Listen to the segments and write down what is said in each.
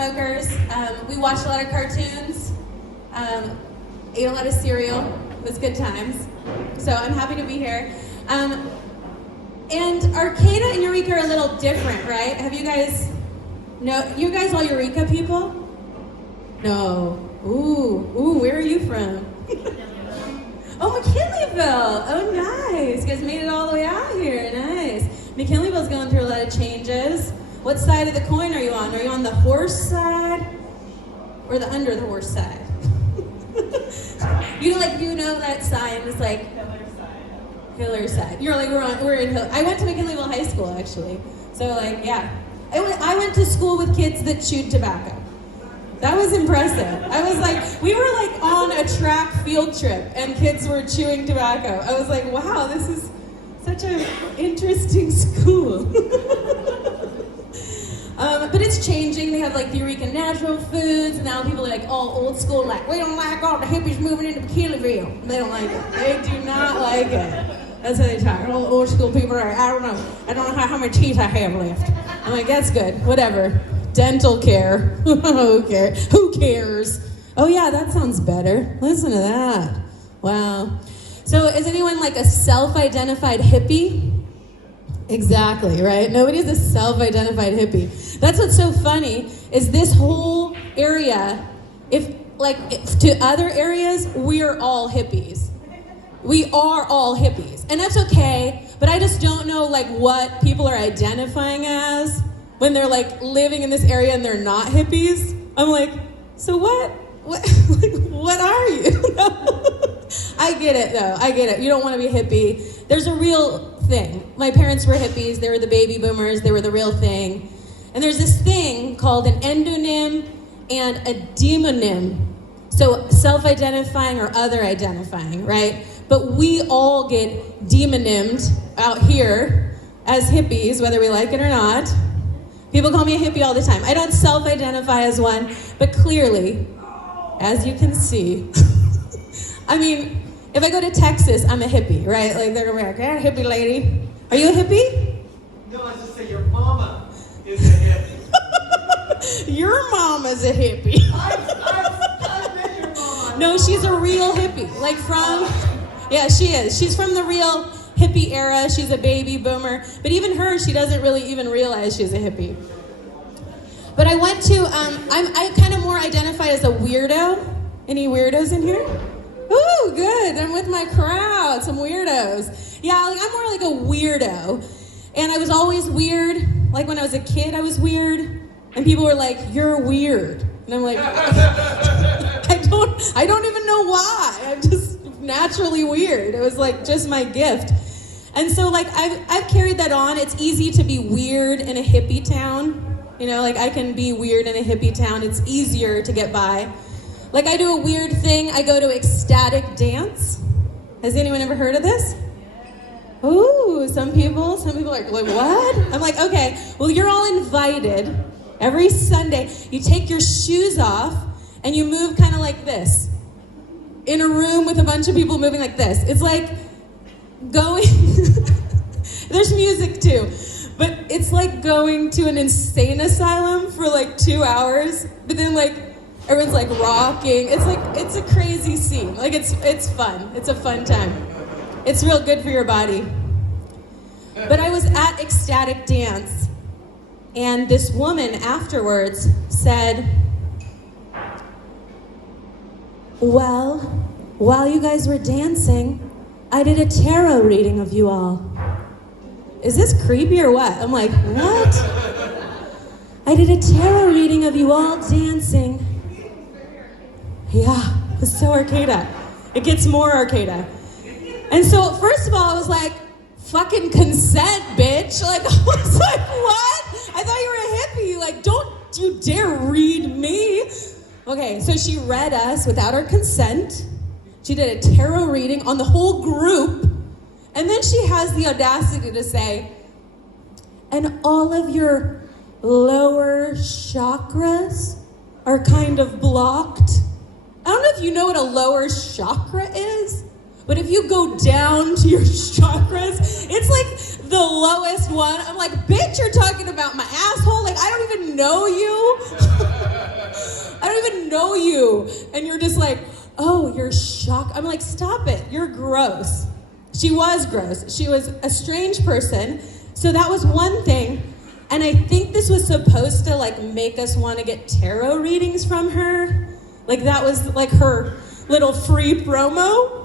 smokers. We watched a lot of cartoons, ate a lot of cereal. It was good times. So I'm happy to be here. And Arcata and Eureka are a little different, right? Have you guys you guys all Eureka people? No. Ooh, where are you from? Oh, McKinleyville. Oh, nice. You guys made it all the way out here. Nice. McKinleyville's going through a lot of changes. What side of the coin are you on? Are you on the horse side or the under the horse side? You know that sign is like Hiller side. You're like we're in Hiller. I went to McKinleyville High School actually. So yeah. I went to school with kids that chewed tobacco. That was impressive. I was like, we were like on a track field trip and kids were chewing tobacco. I was like, wow, this is such an interesting school. But it's changing. They have like the Eureka natural foods, and now people are like all old school, like, we don't like all the hippies moving into McKinleyville. They don't like it. They do not like it. That's how they talk. All old school people are, I don't know how many teeth I have left. I'm like, that's good, whatever. Dental care. Who cares? Oh yeah, that sounds better. Listen to that. Wow. So is anyone like a self-identified hippie? Exactly, right? Nobody's a self-identified hippie. That's what's so funny, is this whole area, if to other areas, we're all hippies. We are all hippies. And that's okay, but I just don't know like what people are identifying as when they're like living in this area and they're not hippies. I'm like, so what are you? I get it though, I get it. You don't want to be a hippie. There's a real thing. My parents were hippies, they were the baby boomers, they were the real thing. And there's this thing called an endonym and a demonym. So self-identifying or other identifying, right? But we all get demonymed out here as hippies, whether we like it or not. People call me a hippie all the time. I don't self-identify as one, but clearly, as you can see, I mean, if I go to Texas, I'm a hippie, right? Like they're gonna be like, yeah, hippie lady. Are you a hippie? No, I just say your mama is a hippie. Your mama's a hippie. I met your mama. No, she's a real hippie. Like yeah, she is. She's from the real hippie era. She's a baby boomer. But even her, she doesn't really even realize she's a hippie. But I went to, I kind of more identify as a weirdo. Any weirdos in here? Ooh, good. I'm with my crowd, some weirdos. Yeah, like I'm more like a weirdo. And I was always weird. Like when I was a kid, I was weird. And people were like, you're weird. And I'm like, I don't even know why. I'm just naturally weird. It was like just my gift. And so like I've carried that on. It's easy to be weird in a hippie town. You know, like I can be weird in a hippie town. It's easier to get by. Like I do a weird thing. I go to ecstatic dance. Has anyone ever heard of this? Ooh, some people are like, what? I'm like, okay, well, you're all invited every Sunday. You take your shoes off and you move kind of like this. In a room with a bunch of people moving like this. It's like going, there's music too, but it's like going to an insane asylum for like 2 hours, but then like everyone's like rocking. It's a crazy scene. Like it's fun. It's a fun time. It's real good for your body. But I was at ecstatic dance, and this woman afterwards said, well, while you guys were dancing, I did a tarot reading of you all. Is this creepy or what? I'm like, what? I did a tarot reading of you all dancing. Yeah, it's so Arcata. It gets more Arcata. And so, first of all, I was like, fucking consent, bitch. Like, I was like, what? I thought you were a hippie. Like, don't you dare read me. Okay, so she read us without our consent. She did a tarot reading on the whole group. And then she has the audacity to say, and all of your lower chakras are kind of blocked. I don't know if you know what a lower chakra is, but if you go down to your chakras, it's like the lowest one. I'm like, bitch, you're talking about my asshole? Like, I don't even know you. know you. And you're just like, oh, you're shocked. I'm like, stop it. You're gross. She was gross. She was a strange person. So that was one thing. And I think this was supposed to like make us want to get tarot readings from her. Like that was like her little free promo.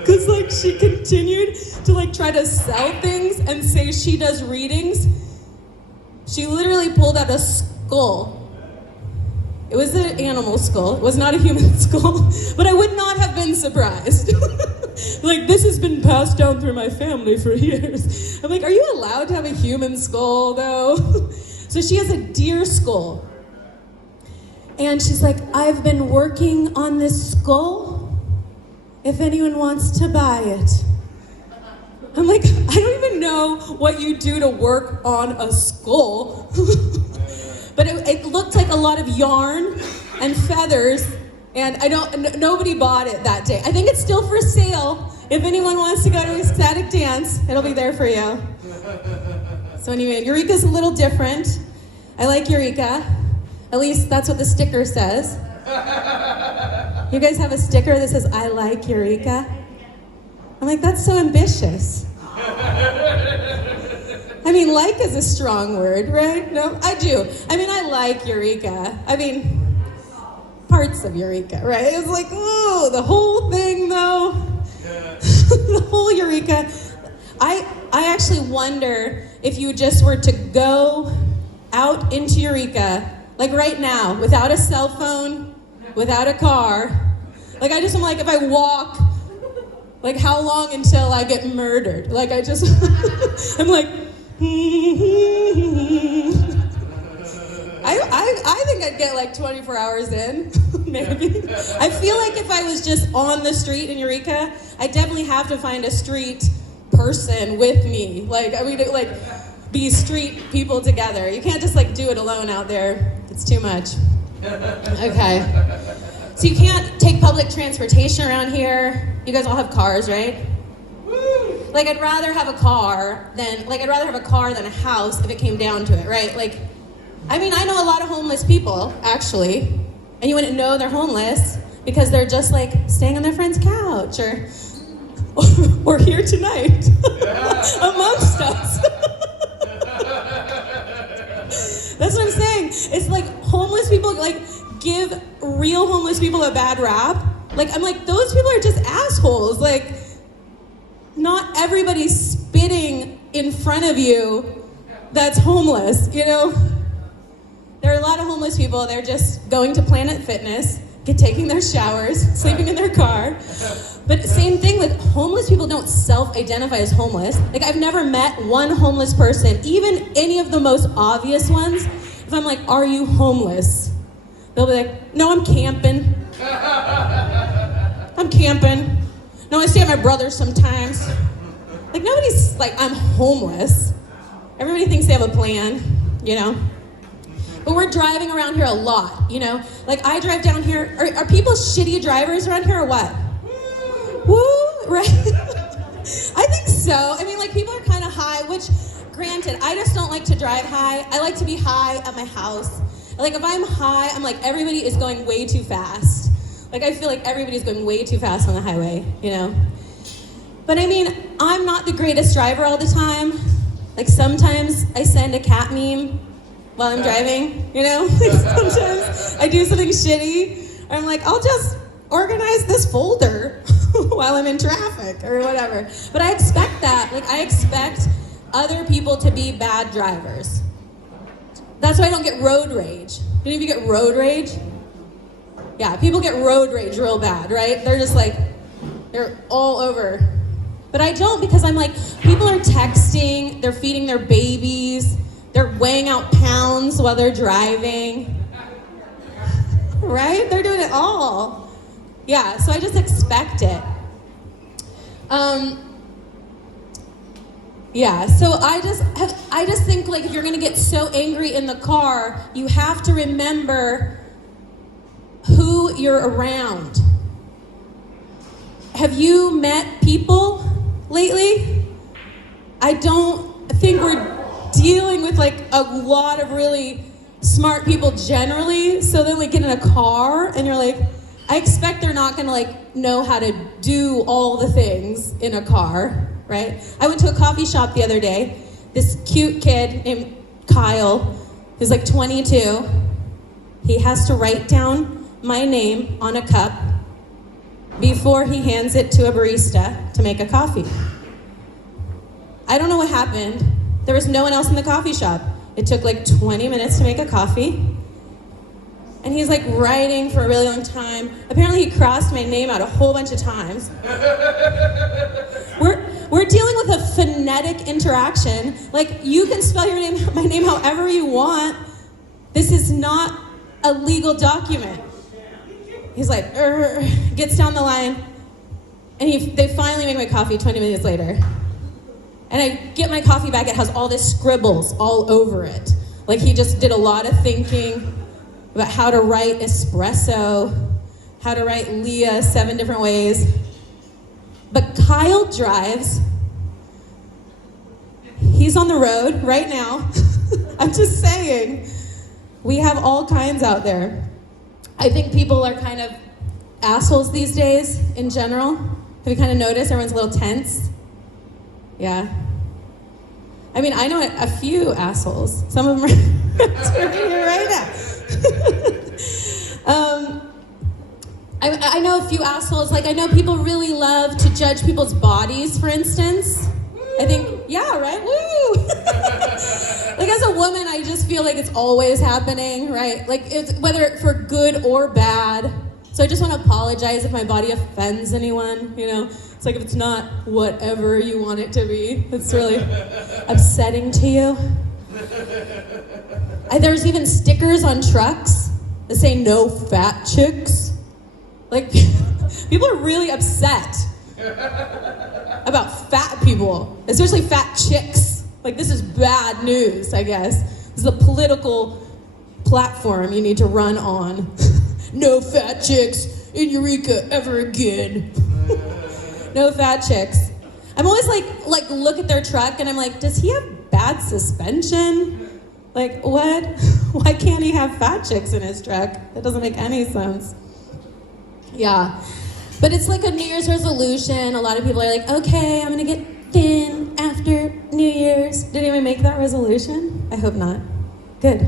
Because like she continued to like try to sell things and say she does readings. She literally pulled out a skull. It was an animal skull. It was not a human skull. But I would not have been surprised. Like, this has been passed down through my family for years. I'm like, are you allowed to have a human skull, though? So she has a deer skull. And she's like, I've been working on this skull. If anyone wants to buy it. I'm like, I don't even know what you do to work on a skull. But it looked like a lot of yarn and feathers. And nobody bought it that day. I think it's still for sale. If anyone wants to go to Ecstatic Dance, it'll be there for you. So anyway, Eureka's a little different. I like Eureka. At least that's what the sticker says. You guys have a sticker that says, I like Eureka? I'm like, that's so ambitious. I mean, like is a strong word, right? No, I do. I mean, I like Eureka. I mean, parts of Eureka, right? It's like, oh, the whole thing, though. Yeah. The whole Eureka. I actually wonder if you just were to go out into Eureka, like right now, without a cell phone, without a car. Like, I just am like, if I walk, like, how long until I get murdered? Like, I just, I'm like, I think I'd get like 24 hours in, maybe. I feel like if I was just on the street in Eureka, I definitely have to find a street person with me. Like, I mean, like, be street people together. You can't just like do it alone out there. It's too much. Okay. So you can't take public transportation around here. You guys all have cars, right? Like, I'd rather have a car than a house if it came down to it, right? Like, I mean, I know a lot of homeless people, actually, and you wouldn't know they're homeless because they're just like staying on their friend's couch or here tonight amongst us. That's what I'm saying. It's like homeless people like give real homeless people a bad rap. Like, I'm like, those people are just assholes. Like, not everybody's spitting in front of you that's homeless, you know? There are a lot of homeless people, they're just going to Planet Fitness, taking their showers, sleeping in their car. But same thing with homeless people don't self-identify as homeless. Like, I've never met one homeless person, even any of the most obvious ones. If I'm like, are you homeless? They'll be like, no, I'm camping. I'm camping. No, I stay at my brother's sometimes. Like, nobody's like, I'm homeless. Everybody thinks they have a plan, you know? But we're driving around here a lot, you know? Like, I drive down here. Are people shitty drivers around here or what? Woo, right? I think so. I mean, like, people are kind of high, which, granted, I just don't like to drive high. I like to be high at my house. Like, if I'm high, I'm like, everybody is going way too fast. Like, I feel like everybody's going way too fast on the highway, you know? But I mean, I'm not the greatest driver all the time. Like, sometimes I send a cat meme while I'm driving, you know? Like, sometimes I do something shitty, or I'm like, I'll just organize this folder while I'm in traffic, or whatever. But I expect that. Like, I expect other people to be bad drivers. That's why I don't get road rage. Do any of you get road rage? Yeah, people get road rage real bad, right? They're just like, they're all over. But I don't, because I'm like, people are texting, they're feeding their babies, they're weighing out pounds while they're driving. Right? They're doing it all. Yeah, so I just expect it. Yeah, so I just think, like, if you're gonna get so angry in the car, you have to remember who you're around. Have you met people lately? I don't think we're dealing with like a lot of really smart people generally, so then we get in a car and you're like, I expect they're not gonna like know how to do all the things in a car, right? I went to a coffee shop the other day. This cute kid named Kyle, who's like 22, he has to write down my name on a cup before he hands it to a barista to make a coffee. I don't know what happened. There was no one else in the coffee shop. It took like 20 minutes to make a coffee. And he's like writing for a really long time. Apparently he crossed my name out a whole bunch of times. We're dealing with a phonetic interaction. Like, you can spell my name however you want. This is not a legal document. He's like, gets down the line, and they finally make my coffee 20 minutes later. And I get my coffee bag, it has all this scribbles all over it. Like, he just did a lot of thinking about how to write espresso, how to write Leah 7 different ways. But Kyle drives. He's on the road right now. I'm just saying, we have all kinds out there. I think people are kind of assholes these days in general. Have you kind of noticed everyone's a little tense? Yeah. I mean, I know a few assholes. Some of them are right here right now. I know a few assholes. Like, I know people really love to judge people's bodies, for instance. I think, yeah, right? Woo! Like, as a woman, I just feel like it's always happening, right? Like, it's whether for good or bad. So I just want to apologize if my body offends anyone, you know? It's like if it's not whatever you want it to be. It's really upsetting to you. There's even stickers on trucks that say no fat chicks. Like, people are really upset about fat people, especially fat chicks. Like, this is bad news, I guess. This is a political platform you need to run on. No fat chicks in Eureka ever again. No fat chicks. I'm always like look at their truck and I'm like, does he have bad suspension? Like, what? Why can't he have fat chicks in his truck? That doesn't make any sense. Yeah. But it's like a New Year's resolution. A lot of people are like, okay, I'm gonna get thin after New Year's. Did anyone make that resolution? I hope not. Good.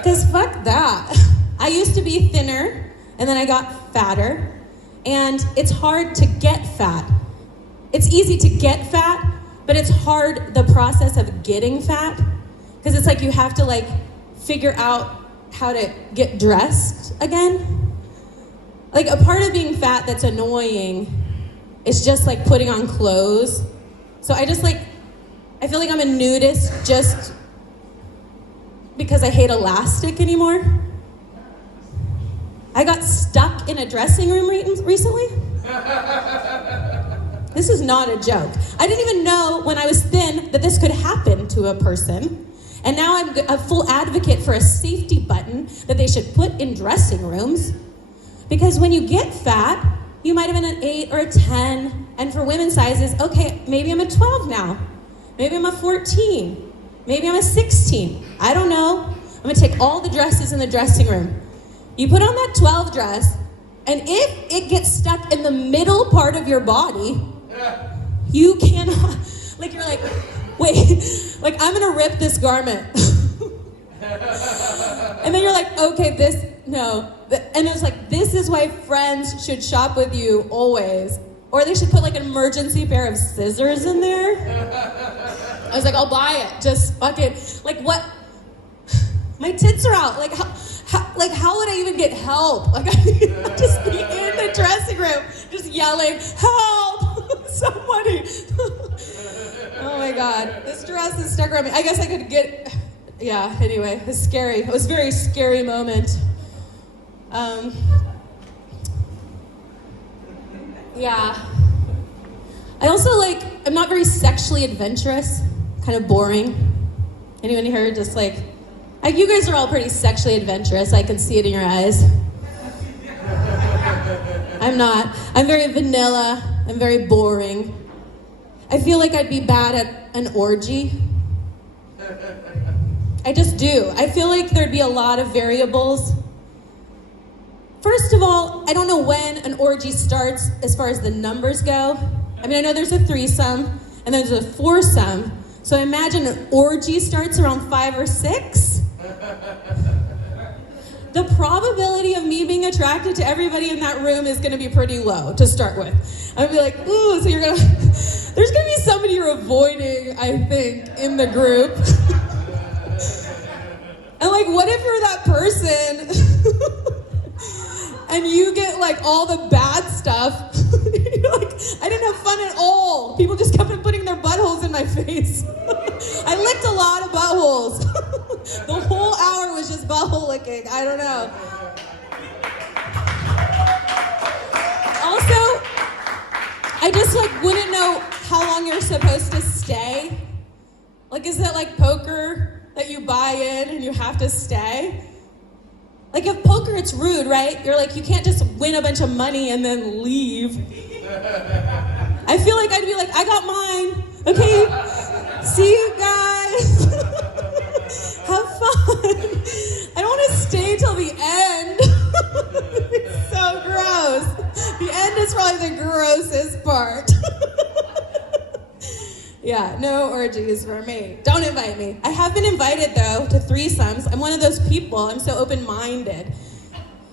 Because fuck that. I used to be thinner, and then I got fatter, and it's hard to get fat. It's easy to get fat, but it's hard, the process of getting fat, because it's like you have to like figure out how to get dressed again. Like, a part of being fat that's annoying is just like putting on clothes. So I feel like I'm a nudist just because I hate elastic anymore. I got stuck in a dressing room recently. This is not a joke. I didn't even know when I was thin that this could happen to a person. And now I'm a full advocate for a safety button that they should put in dressing rooms. Because when you get fat, you might have been an 8 or a 10. And for women's sizes, okay, maybe I'm a 12 now. Maybe I'm a 14. Maybe I'm a 16. I don't know. I'm gonna take all the dresses in the dressing room. You put on that 12 dress, and if it gets stuck in the middle part of your body, you cannot, like, you're like, wait, like, I'm gonna rip this garment. And then you're like, okay, no. And it's like, this is why friends should shop with you always. Or they should put like an emergency pair of scissors in there. I was like, I'll buy it. Just fuck it. Like, what? My tits are out. Like, how would I even get help? Like, I need to just be in the dressing room, just yelling, help! Somebody. Oh my God. This dress is stuck around me. I guess I could get, yeah, anyway, it was scary. It was a very scary moment. Yeah. I also I'm not very sexually adventurous, kind of boring. Anyone here just you guys are all pretty sexually adventurous. I can see it in your eyes. I'm not. I'm very vanilla. I'm very boring. I feel like I'd be bad at an orgy. I just do. I feel like there'd be a lot of variables. First of all, I don't know when an orgy starts as far as the numbers go. I mean, I know there's a threesome and there's a foursome. So I imagine an orgy starts around 5 or 6. The probability of me being attracted to everybody in that room is going to be pretty low to start with. I'm going to be like, ooh, so you're going to... There's going to be somebody you're avoiding, I think, in the group. And like, what if you're that person and you get like all the bad stuff? You're like, I didn't have fun at all. People just kept on putting their buttholes in my face. I licked a lot of buttholes. The whole hour was just butthole licking. I don't know. Also, I just like wouldn't know how long you're supposed to stay. Like, is it like poker that you buy in and you have to stay? Like, if poker, it's rude, right? You're like, you can't just win a bunch of money and then leave. I feel like I'd be like, I got mine. Okay, see you guys. Have fun. I don't want to stay till the end. It's so gross. The end is probably the grossest part. Yeah, no orgies for me. Don't invite me. I have been invited, though, to threesomes. I'm one of those people. I'm so open-minded.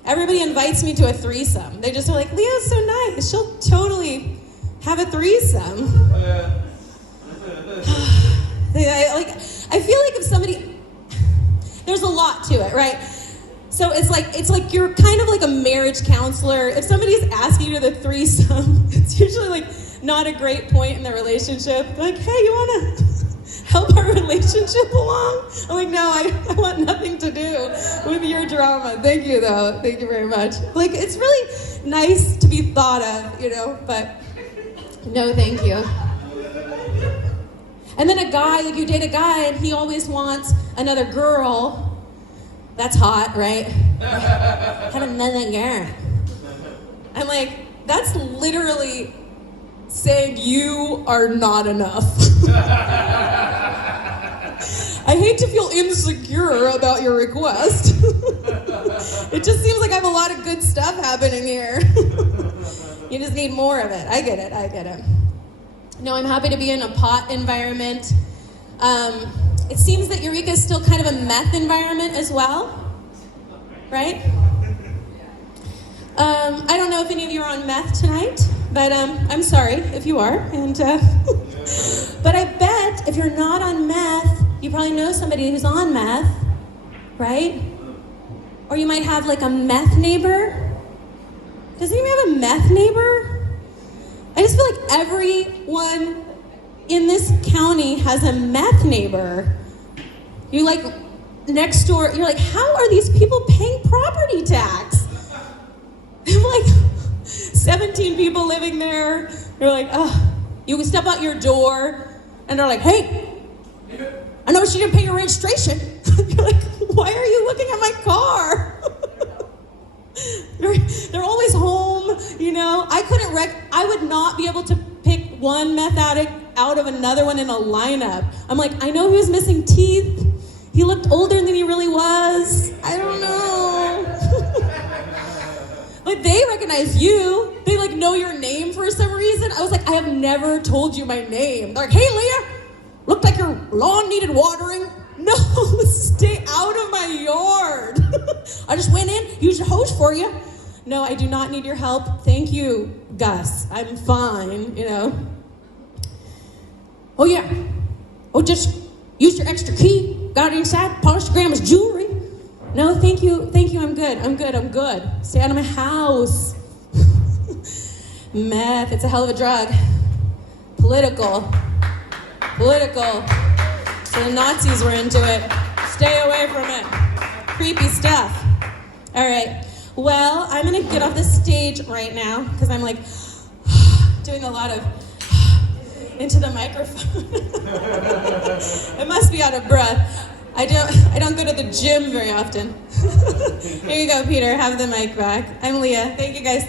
Everybody invites me to a threesome. They just are like, Leah's so nice. She'll totally have a threesome. I feel like if somebody... There's a lot to it, right? So it's like you're kind of like a marriage counselor. If somebody's asking you to the threesome, it's usually like not a great point in the relationship. They're like, hey, you want to help our relationship along? I'm like, no, I want nothing to do with your drama. Thank you, though. Thank you very much. Like, it's really nice to be thought of, you know, but no, thank you. And then a guy, like you date a guy and he always wants another girl. That's hot, right? Had another girl. I'm like, that's literally saying you are not enough. I hate to feel insecure about your request. It just seems like I have a lot of good stuff happening here. You just need more of it. I get it. No, I'm happy to be in a pot environment. It seems that Eureka is still kind of a meth environment as well, right? I don't know if any of you are on meth tonight, but I'm sorry if you are. And but I bet if you're not on meth, you probably know somebody who's on meth, right? Or you might have like a meth neighbor. Does anyone have a meth neighbor? I just feel like everyone in this county has a meth neighbor. You like next door, you're like, how are these people paying property tax? They have like 17 people living there. You're like, oh, you step out your door and they're like, hey, I noticed you didn't pay your registration. You're like, why are you looking at my car? They're always home, you know. I would not be able to pick one meth addict out of another one in a lineup. I'm like, I know he was missing teeth. He looked older than he really was. I don't know. Like, they recognize you. They like know your name for some reason. I was like, I have never told you my name. They're like, hey, Leah, looked like your lawn needed watering. No, stay out of my yard. I just went in, used a hose for you. No, I do not need your help. Thank you, Gus. I'm fine, you know. Oh, yeah. Oh, just used your extra key, got it inside, polished grandma's jewelry. No, thank you, I'm good. Stay out of my house. Meth, it's a hell of a drug. Political. So the Nazis were into it. Stay away from it. Creepy stuff. All right. Well, I'm going to get off the stage right now because I'm like doing a lot of into the microphone. I must be out of breath. I don't go to the gym very often. Here you go, Peter. Have the mic back. I'm Leah. Thank you, guys.